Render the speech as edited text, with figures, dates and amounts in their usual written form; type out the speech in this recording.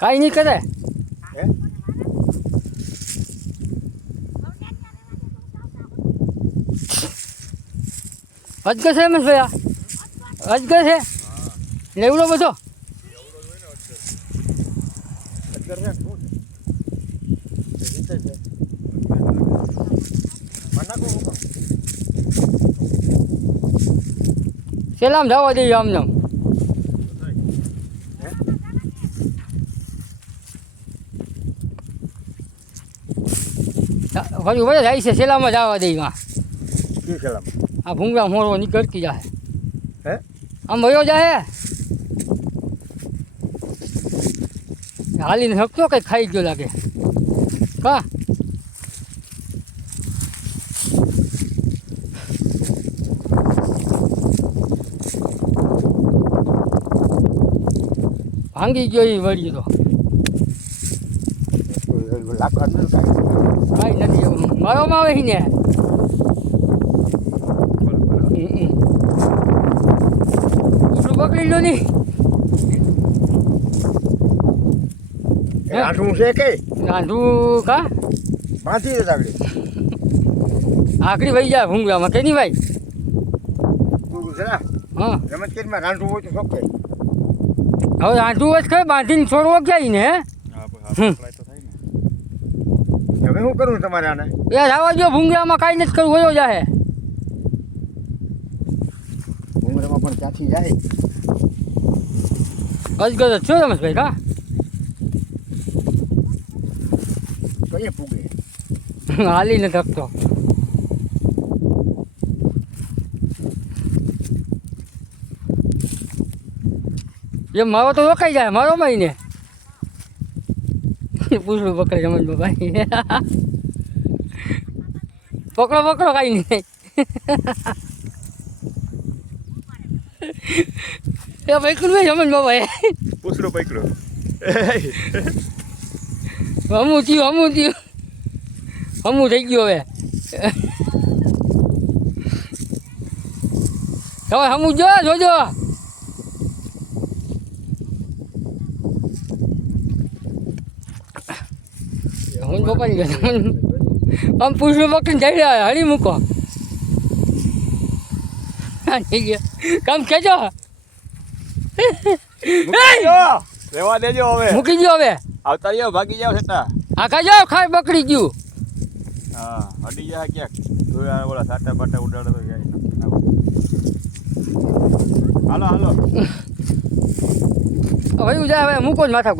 કાંઈ નહીં કરે. હે અજગર છે એમ ભાઈ, અજગર છે લેવડો બધો. અજગર છે શું છે જીતે છે મના કો સેલામ જવા દઈએ આમને. હજુ બધા જાય છે સેલામાં જવા દઈએ. કી સલામ આ ભૂંગળા મોરવો નીકળતી જાય. હે આમ વયો જાય હાલીને હકતો કંઈ ખાઈ ગયો લાગે કા. ભાંગી ગયો એ વળી તો લાકડા નથી કાંઈ કાંઈ નથી એવું મારવામાં આવે છે ને. શું પકડી લો નહીં રાઠું છે કે રાંધું કા બાંધી દે આગળ આકડી વહી જાય ભૂંગળામાં કે નહીં ભાઈ. તું જરા હા રમત કરીમાં રાંધું હોય તો શોખ થાય. હવે રાંધું જ ખાય બાંધીને છોડવો ક્યાંય ને. હવે શું કરું તમારે આને એ જવા દો ભૂંગળામાં કાંઈ નથી કરવું વયો જાય. ઉંમરમાં પણ ત્યાંથી જાય અજગર જ છો રમેશભાઈ કા. કઈ પૂગે હાલી ને થકતો એ મારો તો રોકાઈ જાય મારો મહિને પૂછડું પકડે રમત ભાઈ. પકડો પકડો કાંઈ નહીં. એ પકડું ભાઈ રમત ભાઈ પૂછડો પકડો હમું થયું હમું થઈ ગયું હવે. હવે હમું જોજો હું પકડી ગયો. આમ પૂછડું પકડીને જઈ રહ્યા હળી મૂકો કામ કેજો રેવા દેજો હવે મૂકી દો હવે. આવતા રહ્યો ભાગી જાવ છતાં આખા જાઓ ખાઈ બકડી ગયું. હા હડી જાય ક્યાંક જોયા ઓલા સાટા બાટા ઉડાડે તો જાય. હાલો હાલો હવે જાય હવે મૂકો જ માથા.